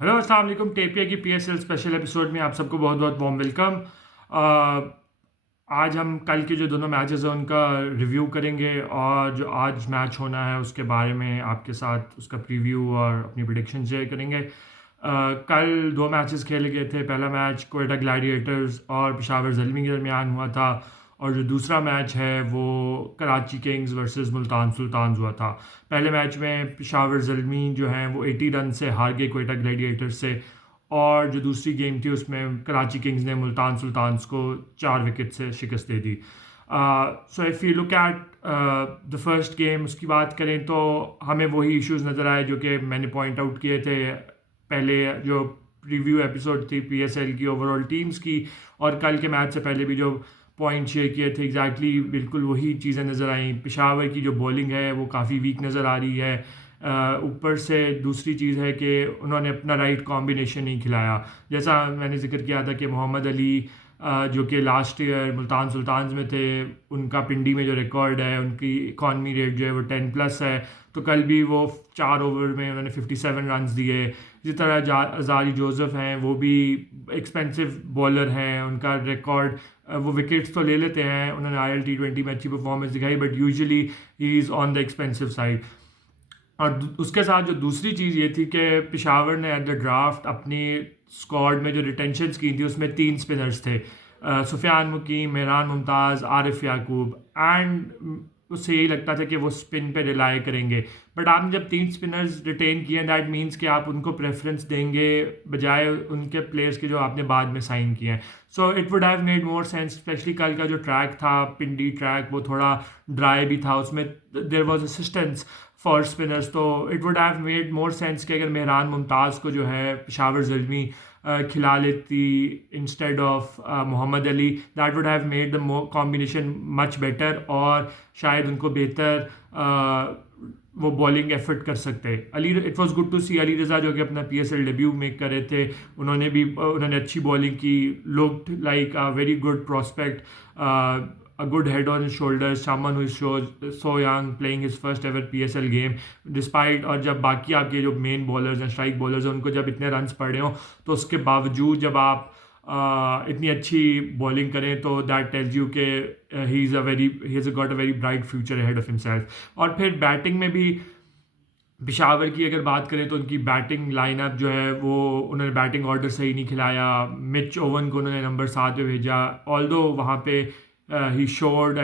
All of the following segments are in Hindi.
हेलो अस्सलाम वालेकुम। टेपिया की पीएसएल स्पेशल एपिसोड में आप सबको बहुत बहुत वार्म वेलकम। आज हम कल के जो दोनों मैचेस हैं उनका रिव्यू करेंगे और जो आज मैच होना है उसके बारे में आपके साथ उसका प्रीव्यू और अपनी प्रिडिक्शन शेयर करेंगे। कल दो मैचेस खेले गए थे। पहला मैच कोयटा ग्लैडिएटर्स और पेशावर ज़ल्मी के दरमियान हुआ था और जो दूसरा मैच है वो Karachi Kings versus Multan Sultans हुआ था। पहले मैच में पेशावर ज़ल्मी जो हैं वो 80 रन से हार गए कोयटा ग्लैडिएटर्स से, और जो दूसरी गेम थी उसमें कराची किंग्स ने मुल्तान सुल्तान्स को 4 विकेट से शिकस्त दे दी। So if you look at the first game, उसकी बात करें तो हमें वही इश्यूज नज़र आए जो कि मैंने पॉइंट आउट किए थे पहले जो प्रीव्यू एपिसोड थी पीएसएल की ओवरऑल टीम्स की, और कल के मैच से पहले भी जो पॉइंट शेयर किए थे एग्जैक्टली बिल्कुल वही चीज़ें नज़र आई। पेशावर की जो बॉलिंग है वो काफ़ी वीक नज़र आ रही है। ऊपर से दूसरी चीज़ है कि उन्होंने अपना राइट कॉम्बिनेशन नहीं खिलाया। जैसा मैंने जिक्र किया था कि मोहम्मद अली जो कि लास्ट ईयर मुल्तान सुल्तान्स में थे, उनका पिंडी में जो रिकॉर्ड है, उनकी इकॉनमी रेट जो है वो 10+ है। तो कल भी वो 4 ओवर में उन्होंने 57 रन्स दिए। इसी तरह अज़ारी जोसेफ हैं, वो भी एक्सपेंसिव बॉलर हैं। उनका रिकॉर्ड, वो विकेट्स तो ले लेते हैं, उन्होंने IL T20 में अच्छी परफॉर्मेंस दिखाई, but usually he is on the expensive side. और उसके साथ जो दूसरी चीज़ ये थी कि पेशावर ने एट द ड्राफ्ट अपनी स्क्वाड में जो रिटेंशन्स की थी उसमें 3 स्पिनर्स थे, सुफियान मुकीम, मेहरान मुमताज़, आरिफ याकूब। एंड उससे यही लगता था कि वो स्पिन पे रिलाई करेंगे, बट आपने जब 3 स्पिनर्स रिटेन किए दैट मीन्स कि आप उनको प्रेफरेंस देंगे बजाय उनके प्लेयर्स के जो आपने बाद में साइन किए हैं। So it would have made more sense, specially कल का जो ट्रैक था पिंडी ट्रैक, वो थोड़ा ड्राई भी था, उसमें there was assistance for spinners. तो it would have made more sense कि अगर मेहरान मुमताज़ को जो है पेशावर ज़ल्मी खिला लेती instead of Mohammad Ali, that would have made the combination much better, और शायद उनको बेहतर वो बॉलिंग एफर्ट कर सकते। Ali, it was good to see Ali Raza जो कि अपना पीएसएल डेब्यू मेक कर रहे थे, उन्होंने अच्छी बॉलिंग की, looked like a very good prospect, a good head on his shoulders, someone who is so young, playing his first ever PSL game, despite, और जब बाकी आपके जो मेन बॉलर्स हैं, स्ट्राइक बॉलर्स हैं, उनको जब इतने रन्स पड़े हों तो उसके बावजूद जब आप इतनी अच्छी बॉलिंग करें तो दैट टेल्स यू कि he has got a very bright future ahead of himself. और फिर बैटिंग में भी पेशावर की अगर बात करें तो उनकी बैटिंग लाइनअप जो है वो, उन्होंने बैटिंग ऑर्डर सही नहीं खिलाया। मिच ओवन को उन्होंने नंबर 7 पे भेजा, ऑल्दो वहाँ पे he showed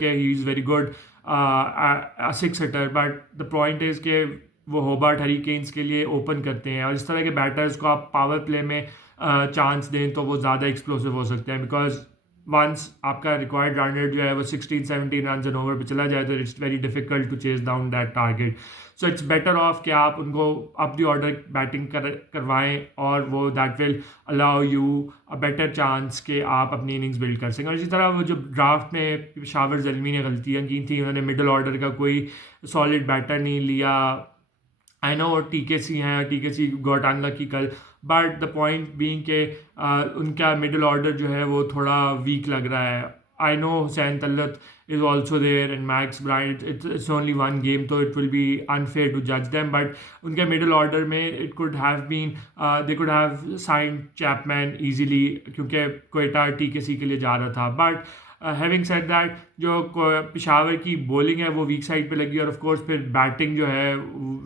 के he is very good a 6 hitter, but the point is कि वो होबार्ट हरिकेन्स के लिए ओपन करते हैं, और इस तरह के बैटर्स को आप पावर प्ले में चांस दें तो वो ज़्यादा एक्सप्लोसिव हो सकते हैं, बिकॉज वंस आपका रिक्वायर्ड रन रेट जो है वो 16-17 रन एन ओवर पे चला जाए तो it's very difficult to chase down that target. So it's better off कि आप उनको अप दी ऑर्डर बैटिंग करवाएं, और वो that will allow you a better chance कि आप अपनी इनिंग्स बिल्ड कर सकें। और इसी तरह वो जो ड्राफ्ट में पेशावर ज़ल्मी ने गलतियाँ की थी, उन्होंने मिडल ऑर्डर का कोई सॉलिड बैटर नहीं लिया। आई नो TKC हैं, TKC गॉट अनलकी कल, बट द पॉइंट बीइंग के उनका मिडल ऑर्डर जो है वो थोड़ा वीक लग रहा है। I know Hussain तल्लत is also there and Max Bryant, it's only one game so it will be unfair to judge them, but उनके middle order में it could have been they could have signed Chapman easily क्योंकि कोयटा TKC के लिए जा रहा था। but हैविंग सेड दैट जो पेशावर की बॉलिंग है वो वीक साइड पे लगी, और ऑफ कोर्स फिर बैटिंग जो है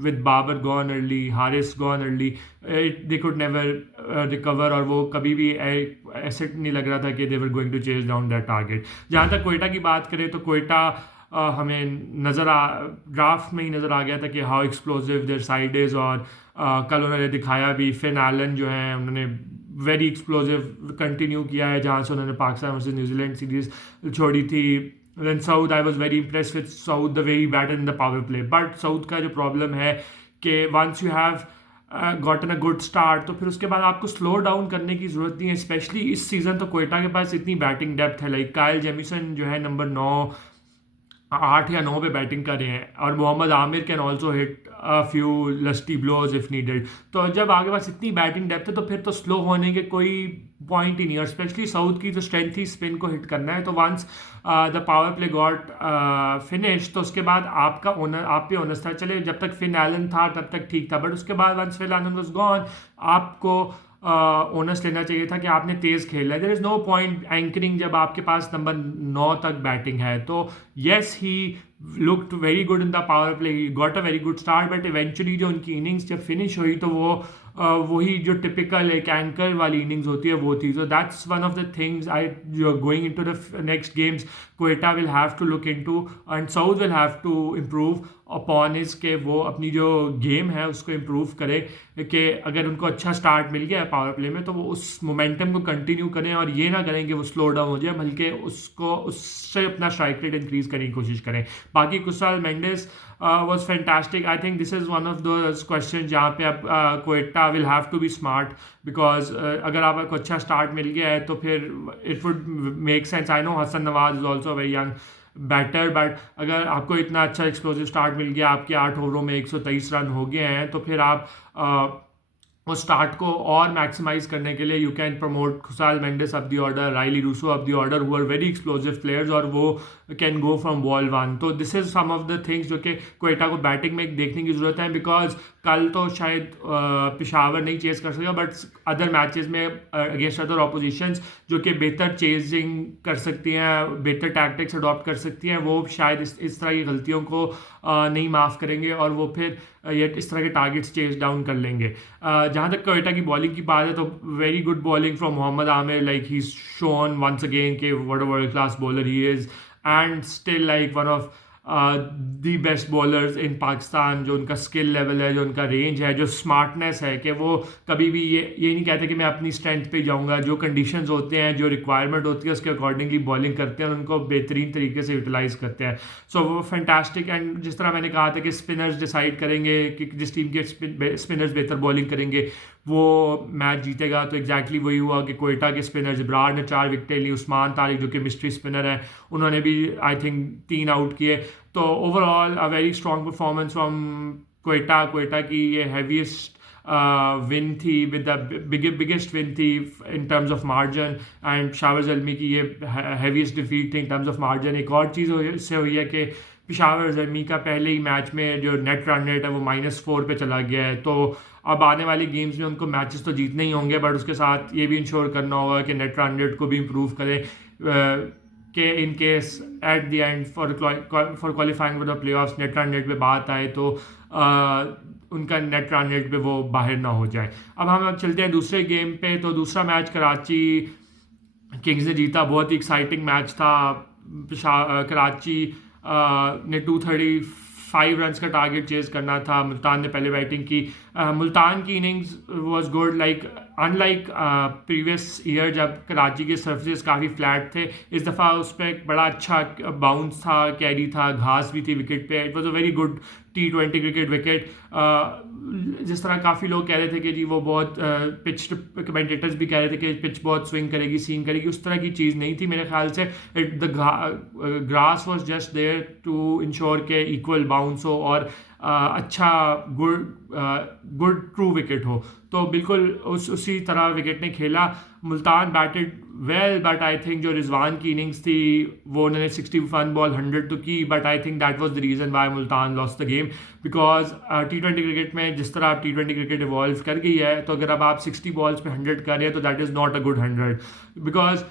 with Babar gone early, Haris gone early, they could never recover, और वो कभी भी ऐसे नहीं लग रहा था कि they were going to chase down that target. जहाँ तक कोयटा की बात करें तो कोयटा हमें ड्राफ्ट में ही नज़र आ गया था कि how explosive their side is, और कल उन्होंने दिखाया भी। फिन एलन जो हैं उन्होंने वेरी एक्सप्लोसिव कंटिन्यू किया है जहाँ से उन्होंने पाकिस्तान वर्सेस न्यूजीलैंड सीरीज़ छोड़ी थी। Then Saud, I was very impress with Saud the way he batted in the power play, but Saud का जो प्रॉब्लम है कि once you have gotten a good start तो फिर उसके बाद आपको स्लो डाउन करने की ज़रूरत नहीं है। स्पेशली इस सीज़न तो कोयटा के पास इतनी बैटिंग डेप्थ है, लाइक कायल जेमिसन जो है नंबर 9, 8 या 9 पे बैटिंग कर रहे हैं, और Mohammad Amir can also hit a few lusty blows if needed. तो जब आपके पास इतनी बैटिंग डेप्थ है तो फिर तो स्लो होने के कोई पॉइंट ही नहीं है। और स्पेशली साउथ की जो स्ट्रेंथ थी स्पिन को हिट करना है, तो once the power play got finish, तो उसके बाद आपका ओनर आप पे ओनर्स था। चले जब तक फिन एलन था तब तक ठीक था, बट उसके बाद once Finn Allen was gone, आपको ओनर्स लेना चाहिए था कि आपने तेज़ खेला है। There is no point anchoring जब आपके पास नंबर 9 तक बैटिंग है। तो yes, he looked very good in the power play, he got a very good start, but eventually जो उनकी इनिंग्स जब फिनिश हुई तो वो वही जो टिपिकल एक एंकर वाली इनिंग्स होती है वो थी। So that's one of the things I going into the next games Quetta will have to look into, and Saud will have to improve upon इस के वो अपनी जो गेम है उसको इम्प्रूव करें, कि अगर उनको अच्छा स्टार्ट मिल गया है पावर प्ले में तो वो उस मोमेंटम को कंटिन्यू करें, और ये ना करें कि वो स्लो डाउन हो जाए, बल्कि उसको उससे अपना स्ट्राइक रेट इंक्रीज करने की कोशिश करें। बाकी Kushal Mendis was fantastic. I think this is one of those questions जहाँ पे अब Quetta will have to be smart, because अगर आपको अच्छा स्टार्ट मिल गया है तो फिर it would make sense. I know Hasan Nawaz is also a very young batter, but अगर आपको इतना अच्छा एक्सप्लोसिव स्टार्ट मिल गया, आपके 8 ओवरों में 123 रन हो गए हैं, तो फिर आप उस स्टार्ट को और मैक्सिमाइज करने के लिए you can promote Kusal Mendis of the order, Rilee Rossouw of the order, who are very explosive players, और वो कैन गो फ्रॉम बॉल 1। तो this is some of the things जो कि क्वेटा को बैटिंग में देखने की जरूरत है, बिकॉज कल तो शायद पेशावर नहीं चेज कर सकेगा, बट अदर मैचेस में अगेंस्ट अदर ऑपोजिशंस जो कि बेहतर चेजिंग कर सकती हैं, बेहतर टैक्टिक्स अडॉप्ट कर सकती हैं, वो शायद इस तरह की गलतियों को नहीं माफ़ करेंगे, और वो फिर ये इस तरह के टारगेट्स चेज डाउन कर लेंगे। जहाँ तक क्वेटा की बॉलिंग की बात है तो very good bowling from Mohammad Amir, like he shown once again के what a world class bowler he is, and still like one of the best bowlers in Pakistan. जो उनका स्किल लेवल है, जो उनका रेंज है, जो स्मार्टनेस है, कि वो कभी भी ये नहीं कहते कि मैं अपनी स्ट्रेंथ पे जाऊंगा। जो कंडीशंस होते हैं, जो रिक्वायरमेंट होती है, उसके अकॉर्डिंगली बॉलिंग करते हैं और उनको बेहतरीन तरीके से यूटिलाइज करते हैं। सो वो फैंटास्टिक। एंड जिस तरह मैंने कहा था कि स्पिनर्स डिसाइड करेंगे कि जिस टीम के स्पिनर्स बेहतर बॉलिंग करेंगे वो मैच जीतेगा, तो एग्जैक्टली वही हुआ कि क्वेटा के स्पिनर इब्रार ने 4 विकेटें ली, उस्मान तारिक जो कि मिस्ट्री स्पिनर है उन्होंने भी आई थिंक 3 आउट किए। तो overall a very strong performance from Quetta की ये हैवीएस्ट विन थी, विद द बिगेस्ट विन थी in terms of margin, and Peshawar Zalmi की ये हैवीएस्ट डिफीट थी इन टर्म्स ऑफ मार्जिन। एक और चीज़ इससे हुई है कि पेशावर ज़ल्मी का पहले ही मैच में जो नेट रन रेट है वो -4 पे चला गया है। तो अब आने वाली गेम्स में उनको मैचेस तो जीतने ही होंगे, बट उसके साथ ये भी इंश्योर करना होगा कि नेट रन रेट को भी इम्प्रूव करें, कि in case at the end for qualifying for the playoffs net run rate पे बात आए तो उनका नेट रन रेट पे वो बाहर ना हो जाए। अब हम चलते हैं दूसरे गेम पे। तो दूसरा मैच कराची किंग्स ने जीता, बहुत ही एक्साइटिंग मैच था। कराची ने 235 रन्स का टारगेट चेज करना था। मुल्तान ने पहले बैटिंग की। मुल्तान की innings was good, like unlike previous year जब कराची के सर्फेस काफ़ी फ्लैट थे, इस दफ़ा उस पर एक बड़ा अच्छा बाउंस था, कैरी था, घास भी थी विकेट पे। It was a very good T20 cricket wicket. जिस तरह काफ़ी लोग कह रहे थे कि जी वो बहुत पिच, कमेंटेटर्स भी कह रहे थे कि पिच बहुत स्विंग करेगी, सीम करेगी, उस तरह की चीज़ नहीं थी मेरे ख्याल से। The grass was just there to ensure के इक्वल बाउंस हो और अच्छा गुड ट्रू विकेट हो। तो बिल्कुल उसी तरह विकेट ने खेला। Multan batted well, but I think जो रिजवान की इनिंग्स थी वो उन्होंने 61 बॉल 100 तो की, but I think that was the reason why Multan lost the game. Because T20 cricket में जिस तरह आप T20 क्रिकेट इवॉल्व कर गई है, तो अगर अब आप 60 बॉल्स पे 100 कर रहे हैं तो that is not a good 100। Because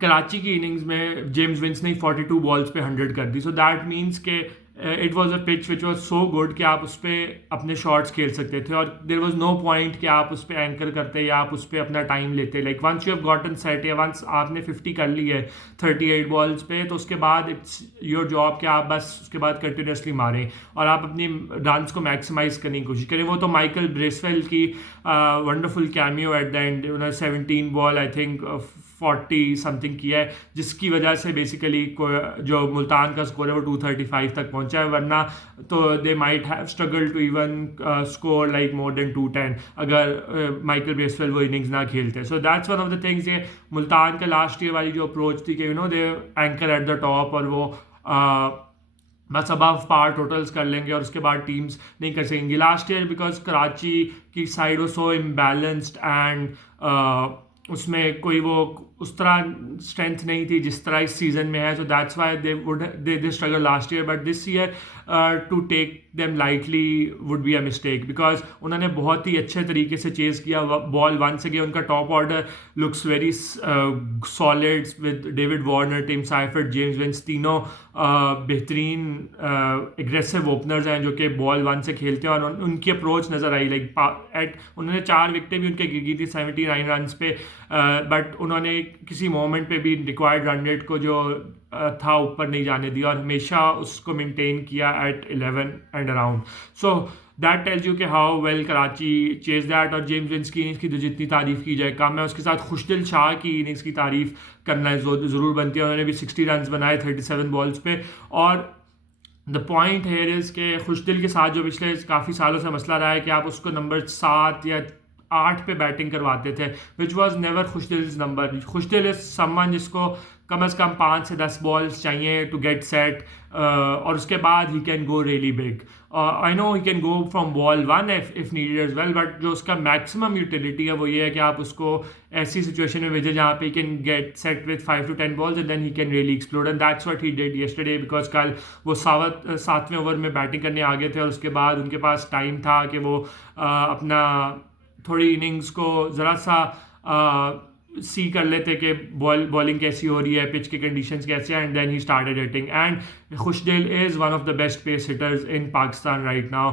Karachi की इनिंग्स में जेम्स विंस ने 42 बॉल्स पे 100 कर दी। सो दैट मीन्स के it was a pitch which was so good कि आप उस पर अपने शॉट्स खेल सकते थे, और देर वॉज नो पॉइंट कि आप उस पर एंकर करते या आप उस पर अपना टाइम लेते। Like once you have gotten set, या वंस आपने 50 कर ली है 38 बॉल्स पे, तो उसके बाद इट्स योर जॉब कि आप बस उसके बाद कंटिन्यूसली मारें और आप अपनी रन्स को मैक्सिमाइज करने की कोशिश करें। वो तो माइकल ब्रेसवेल की wonderful cameo at the end, उन्होंने 17 बॉल आई थिंक 40 समथिंग किया है, जिसकी वजह से बेसिकली जो मुल्तान का स्कोर है वो 235 तक पहुंचा है, वरना तो they might have struggle to even score like more than 210 अगर माइकल ब्रेसवेल वो इनिंग्स ना खेलते। So that's one of the things. ये मुल्तान का लास्ट ईयर वाली जो अप्रोच थी कि you know they anchor at the top और वो बस अबव पार टोटल्स कर लेंगे और उसके बाद टीम्स नहीं कर सकेंगी. लास्ट ईयर बिकॉज कराची की साइड वो सो इम्बैलेंस्ड एंड उसमें कोई वो उस तरह स्ट्रेंथ नहीं थी जिस तरह इस सीज़न में है. So that's why they struggle last year. But this year to take them lightly would be a mistake because उन्होंने बहुत ही अच्छे तरीके से चेज़ किया बॉल वंस अगेन. उनका top order looks very solid with David Warner, Tim Seifert, James Vince, तीनों बेहतरीन एग्रेसिव ओपनर्स हैं जो कि बॉल वन से खेलते हैं. और उनकी अप्रोच नज़र आई लाइक उन्होंने 4 विकेटें भी उनके गिर गई थी 79 रन पे. बट उन्होंने किसी मोमेंट पे भी रिक्वायर्ड रन रेट को जो था ऊपर नहीं जाने दिया और हमेशा उसको मेंटेन किया at 11 and around. So that tells you कि how well Karachi chase that. और जेम्स विंस की इनिंग्स की तो जितनी तारीफ़ की जाए कम है. उसके साथ खुशदिल शाह की इनिंग्स की तारीफ़ करना ज़रूर बनती है. उन्होंने भी 60 रन बनाए 37 बॉल्स पे. और द पॉइंट हेयर इज़ के खुशदिल के साथ जो पिछले काफ़ी सालों से मसला रहा है कि आप उसको नंबर 7 या 8 पे बैटिंग करवाते थे which was never Khushdil number. Khushdil is someone जिसको कम से कम 5 से 10 बॉल्स चाहिए टू गेट सेट और उसके बाद he can go really big. I know he can go from ball 1 if needed as well. But जो उसका मैक्सिमम यूटिलिटी है वो ये है कि आप उसको ऐसी सिचुएशन में भेजें जहाँ पे he can get set with 5 to 10 balls and then he can really explode. And that's what he did yesterday because कल वो 7वें ओवर में बैटिंग करने आ गए थे और उसके बाद उनके पास टाइम था कि वो अपना थोड़ी इनिंग्स को ज़रा सा सी कर लेते कि बॉलिंग कैसी हो रही है, पिच के कंडीशंस कैसे हैं. And then he started hitting. And Khushdil is one of the best pace hitters in Pakistan right now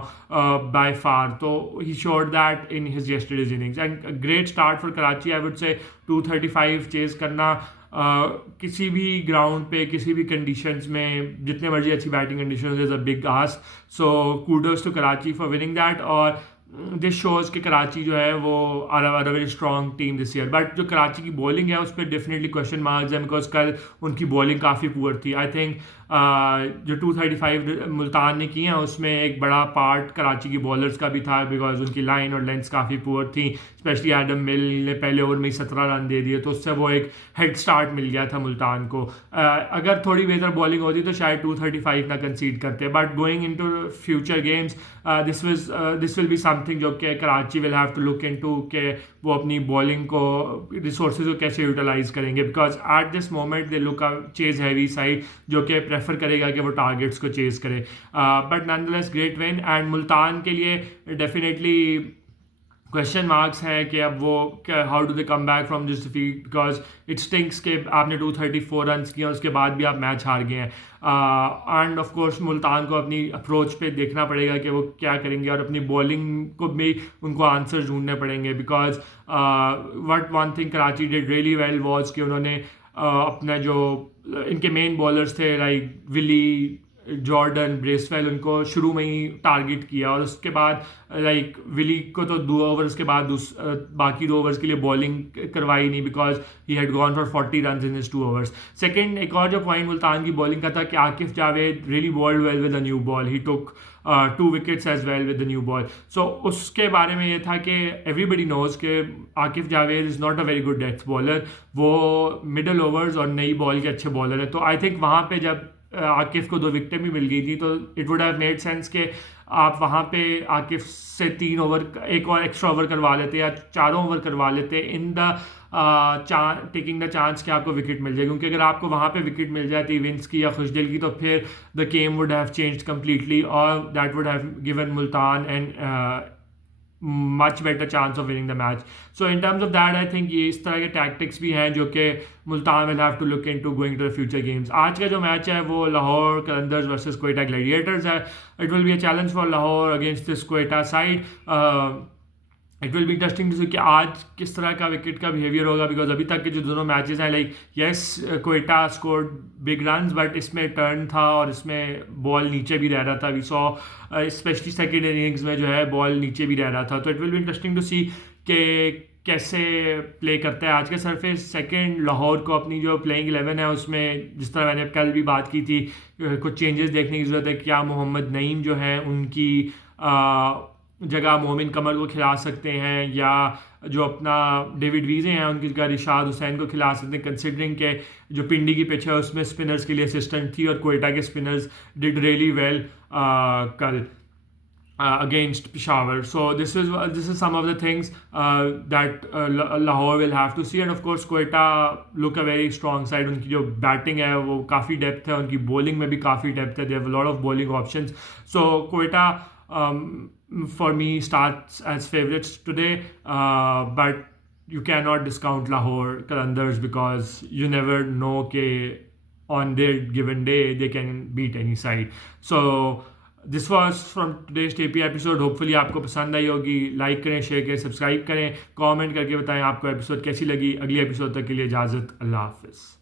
by far. तो he showed that in his yesterday's innings. And great start for Karachi. I would say 235 chase करना किसी भी ग्राउंड पे किसी भी कंडीशंस में जितने मर्जी अच्छी batting condition is a big ask. So kudos to Karachi for winning that. और दिस शोज़ कि कराची जो है वो are a very strong team this year. But जो कराची की बॉलिंग है उस पर डेफिनेटली क्वेश्चन मार्क्स है बिकॉज कल उनकी बॉलिंग काफ़ी पुअर थी. आई थिंक जो 235 मुल्तान ने की हैं उसमें एक बड़ा पार्ट कराची की बॉलर्स का भी था बिकॉज उनकी लाइन और लेंथ्स काफ़ी पुअर थी. स्पेशली एडम मिल ने पहले ओवर में ही 17 रन दे दिए तो उससे वो एक हेड स्टार्ट मिल गया था मुल्तान को. अगर थोड़ी बेहतर बॉलिंग होती तो शायद 235 ना कंसीड करते. But going into future games this will be something जो कि Karachi will have to look into कि वो अपनी बॉलिंग को रिसोर्सेज को कैसे यूटिलाइज करेंगे because at this moment they look a chase heavy side जो कि प्रेफर करेगा कि वो टारगेट्स को चेज करे. But nonetheless great win. And Multan के लिए डेफिनेटली क्वेश्चन मार्क्स है कि अब वो how do they come back from this defeat because it stinks के आपने 234 रन किए उसके बाद भी आप मैच हार गए हैं. एंड ऑफ कोर्स मुल्तान को अपनी अप्रोच पे देखना पड़ेगा कि वो क्या करेंगे और अपनी बॉलिंग को भी उनको आंसर ढूंढने पड़ेंगे because what one thing Karachi did really well was कि उन्होंने अपना जो इनके मेन बॉलर्स थे लाइक विली, जॉर्डन, ब्रेसवेल उनको शुरू में ही टारगेट किया और उसके बाद लाइक विली को तो 2 ओवर्स के बाद बाकी 2 ओवर्स के लिए बॉलिंग करवाई नहीं because he had gone for 40 run in his 2 overs. Second एक और जो पॉइंट मुल्तान की बॉलिंग का था कि Akif Javed really bowled well with a new ball. He took 2 wickets as well with the new ball. So उसके बारे में ये था कि एवरीबडी नोज कि Akif Javed is not a very good death bowler. वो मिडल ओवर्स और नई बॉल के अच्छे बॉलर है. तो आई थिंक वहाँ पे जब आकिफ को 2 विकेटें भी मिल गई थी तो it would have made sense कि आप वहाँ पे आकिफ से 3 ओवर एक और एक्स्ट्रा ओवर करवा लेते या 4 ओवर करवा लेते in the taking the chance कि आपको विकेट मिल जाए. क्योंकि अगर आपको वहाँ पे विकेट मिल जाती विंस की या खुशदिल की तो फिर the game would have changed completely और that would have given Multan and much better chance of winning the match. So in terms of that I think ये इस तरह के tactics भी हैं जो कि Multan will have to look into going to the future games. आज का जो मैच है वो लाहौर कलंदर्स वर्सेस क्वेटा ग्लैडिएटर्स है. It will be a challenge for Lahore against this Quetta side. It will be interesting to see कि आज किस तरह का विकेट का बिहेवियर होगा बिकॉज अभी तक के जो दोनों मैचेस हैं like yes Quetta scored big runs but इसमें टर्न था और इसमें बॉल नीचे भी रह रहा था. We saw specially second innings में जो है बॉल नीचे भी रह रहा था. तो it will be interesting to see कि कैसे प्ले करता है आज के सरफेस. सेकेंड लाहौर को अपनी जो प्लेइंग 11 है उसमें जिस तरह मैंने कल भी बात की थी कुछ चेंजेस देखने की ज़रूरत है. क्या मोहम्मद नईम जो है उनकी जगह मोमिन कमर को खिला सकते हैं या जो अपना डेविड वीज़े हैं उनकी जगह रिशाद हुसैन को खिला सकते हैं, कंसिडरिंग के जो पिंडी की पिच है उसमें स्पिनर्स के लिए असिस्टेंट थी और कोयटा के स्पिनर्स डिड रियली वेल कल against Peshawar. So this is some of the things that Lahore will have to see, and of course Quetta look a very strong side. उनकी जो बैटिंग है वो काफ़ी डेप्थ है, उनकी बॉलिंग में भी काफ़ी डेप्थ है. They have a lot of bowling options. So Quetta for me starts as favorites today, but you cannot discount Lahore Qalandars because you never know ke on their given day they can beat any side. So this was from today's TP episode. Hopefully आपको पसंद आई होगी. लाइक करें, शेयर करें, सब्सक्राइब करें, कमेंट करके बताएं आपको एपिसोड कैसी लगी. अगली एपिसोड तक के लिए इजाज़त. अल्लाह हाफिज़.